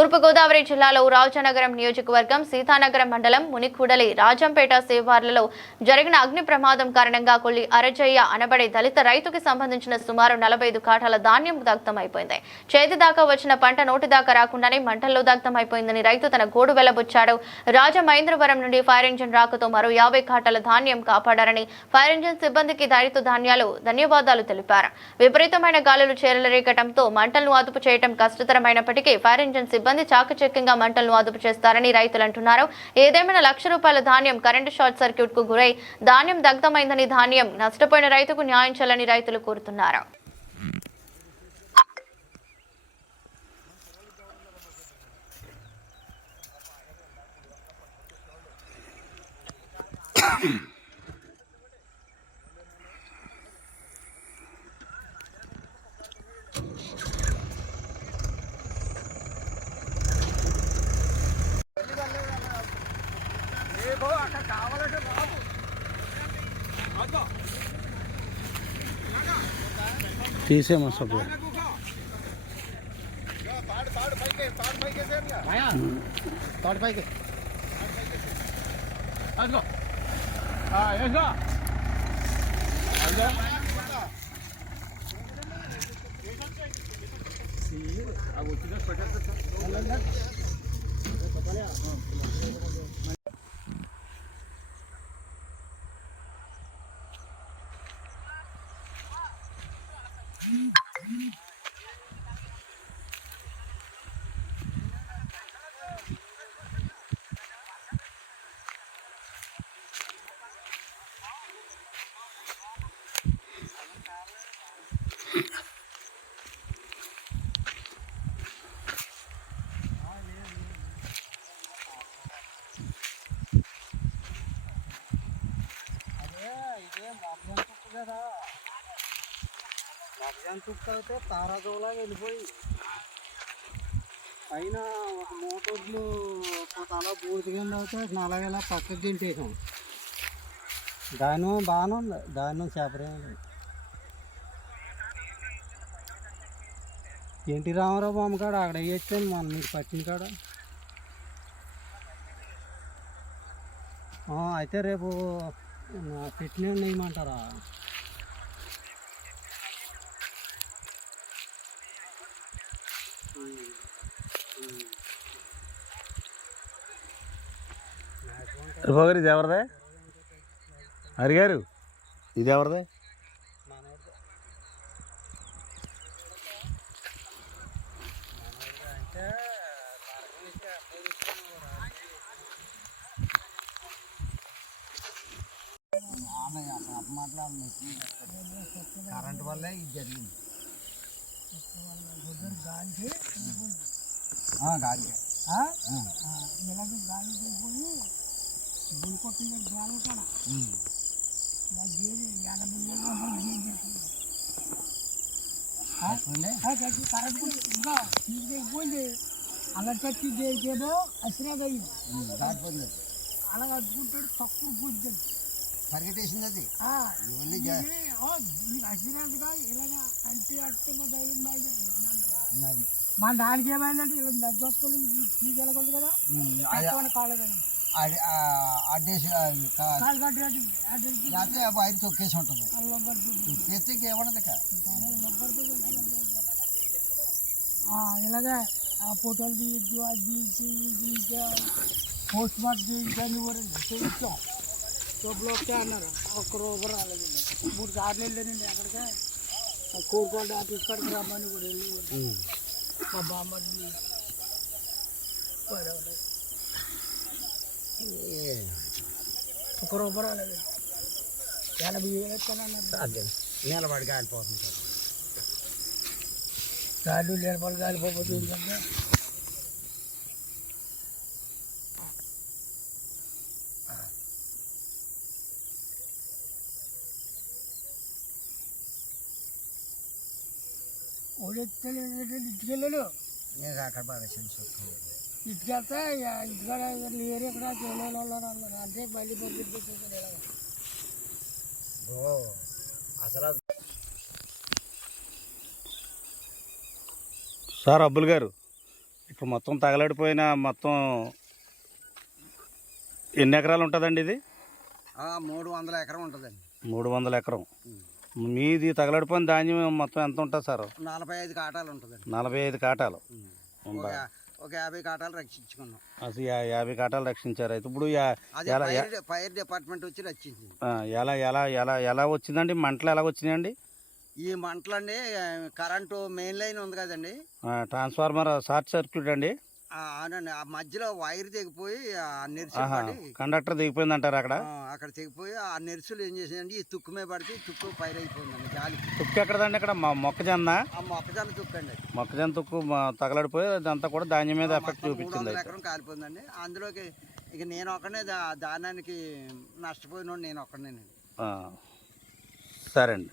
తూర్పుగోదావరి జిల్లాలో రాజానగరం నియోజకవర్గం సీతానగరం మండలం మునికూడలి రాజంపేట శివార్లలో జరిగిన అగ్ని ప్రమాదం కారణంగా కొల్లి అరజయ్య అనబడే దళిత రైతుకి సంబంధించిన సుమారు 45 కాటాల ధాన్యం దగ్ధమైపోయింది. చేతి దాకా వచ్చిన పంట నోటి దాకా రాకుండానే మంటల్లో దగ్ధమైపోయిందని రైతు తన గోడు వెళ్లబుచ్చాడు. రాజమహేంద్రవరం నుండి ఫైర్ ఇంజిన్ రాకతో మరో 50 కాటాల ధాన్యం కాపాడారని ఫైర్ ఇంజిన్ సిబ్బందికి రైతు ధన్యవాదాలు తెలిపారు. విపరీతమైన గాలులు చేరలేకటంతో మంటలను అదుపు చేయడం కష్టతరమైనప్పటికీ ఫైర్ ఇంజిన్ సిబ్బంది చాకచక్యంగా మంటలను అదుపు చేస్తారని రైతులు అంటున్నారు. ఏదేమైనా ₹1,00,000 ధాన్యం కరెంటు షార్ట్ సర్క్యూట్ కు గురై ధాన్యం దగ్ధమైందని, ధాన్యం నష్టపోయిన రైతుకు న్యాయం చేయాలని రైతులు కోరుతున్నారు. తీసేమా సబ్బు తారాజోలాగా వెళ్ళిపోయి పైన ఒక మోటార్లు అలా బూడిద కింద అయితే నలగేలా పక్కకి దింపేసాం. దాని బాగానే ఉంది, దాని చేపరే ఎన్టీ రామారావు బొమ్మ కాడ అక్కడ వేయచ్చాను మనం మీకు పట్టిన కాడ. అయితే రేపు పెట్టిన వేయమంటారా? ఇది ఎవరిదే హరిగారు? ఇది ఎవరిదే? కరెంట్ వల్లే ఇది జరిగింది. గాలికి ఇలాగే గాలి పోయి బుల్కొట్టిన గాలి కూడా కరెంట్ ఇంకా తీసుకెళ్ళిపోయింది. అలా కట్టి చేసేమో అసిరాగా అయింది. అలా అడ్డుకుంటాడు తక్కువ పూజ పరిగెట్టేసింది. అది అసిరాజుగా ఇలాగ కంటి అట్టంగా ధైర్యం బాగుంది. మన దానికి ఏమైందంటే ఇలా నచ్చొస్తుంది తీసుకెళ్ళకూడదు కదా, కాలేదండి లేకపోతే వైర్ తొక్కేసి ఉంటుంది. తొక్కేస్తే ఏమన్నది ఇలాగే ఆ ఫోటోలు తీయచ్చు, అది పోస్ట్ మార్క్ చేయించాం. షోప్లో వస్తే అన్నారు. ₹1 రాలేదండి. 3 సార్లు వెళ్ళానండి అక్కడికే. కోరుకోండి ఆఫీస్ కాడికి రమ్మని కూడా వెళ్ళి మా బామ్మది ₹1 రాలేదండి. 80,000 ఇస్తానన్నారు. నిలబడి కాలిపోతుంది సార్. గాలి నిలబడి కాలిపోతే ఏంటంటే ఇటుకెళ్ళాడు. అక్కడ బాగా ఇటుకెళ్తే ఇంటికాడ లేరు ఇక్కడ చేయలేదు అన్నారు. అంటే మళ్ళీ పంపించేసారు. అసలు సార్ అబ్బుల్ గారు ఇప్పుడు మొత్తం తగలడిపోయిన మొత్తం ఎన్ని ఎకరాలు ఉంటుందండి ఇది? 300 ఎకరం ఉంటుందండి. 300 ఎకరం. మీది తగలడిపోయిన ధాన్యం మొత్తం ఎంత ఉంటుంది సార్? 45 కాటాలు ఉంటుందండి. 45 కాటాలు. ఒక 50 కాటాలు రక్షించుకున్నాం. అసలు 50 కాటాలు రక్షించారు. అయితే ఇప్పుడు అదే ఫైర్ డిపార్ట్మెంట్ వచ్చి రక్షించింది. ఎలా ఎలా ఎలా ఎలా వచ్చిందండి? మంటలు ఎలా వచ్చినాయండి? ఈ మంటలన్నీ కరెంటు మెయిన్ లైన్ ఉంది కదండి, ట్రాన్స్ఫార్మర్ షార్ట్ సర్క్యూట్ అండి. అవునండి. ఆ మధ్యలో వైర్ తెగిపోయి ఆ నెరుసులు కండక్టర్ దిగిపోయింది అంటారు అక్కడ. అక్కడ తెగిపోయి ఆ నెరుసులు ఏం చేసిందండి, ఈ తుక్కు మీద పడితే తుక్కు ఫైర్ అయిపోయిందండి గాలి. తుక్కు ఎక్కడదండి? ఇక్కడ మొక్కజొన్న. ఆ మొక్కజొన్న తుక్కు అండి. మొక్కజొన్న తుక్కు తగలడిపోయి అదంతా కూడా ధాన్యం మీద ఎఫెక్ట్ చూపించింది. 300 ఎకరం కాలిపోయిందండి. అందులోకి ఇక నేను ఒక్కనే ధాన్యానికి నష్టపోయినోడు నేను ఒక్కడేనండి. సరే అండి.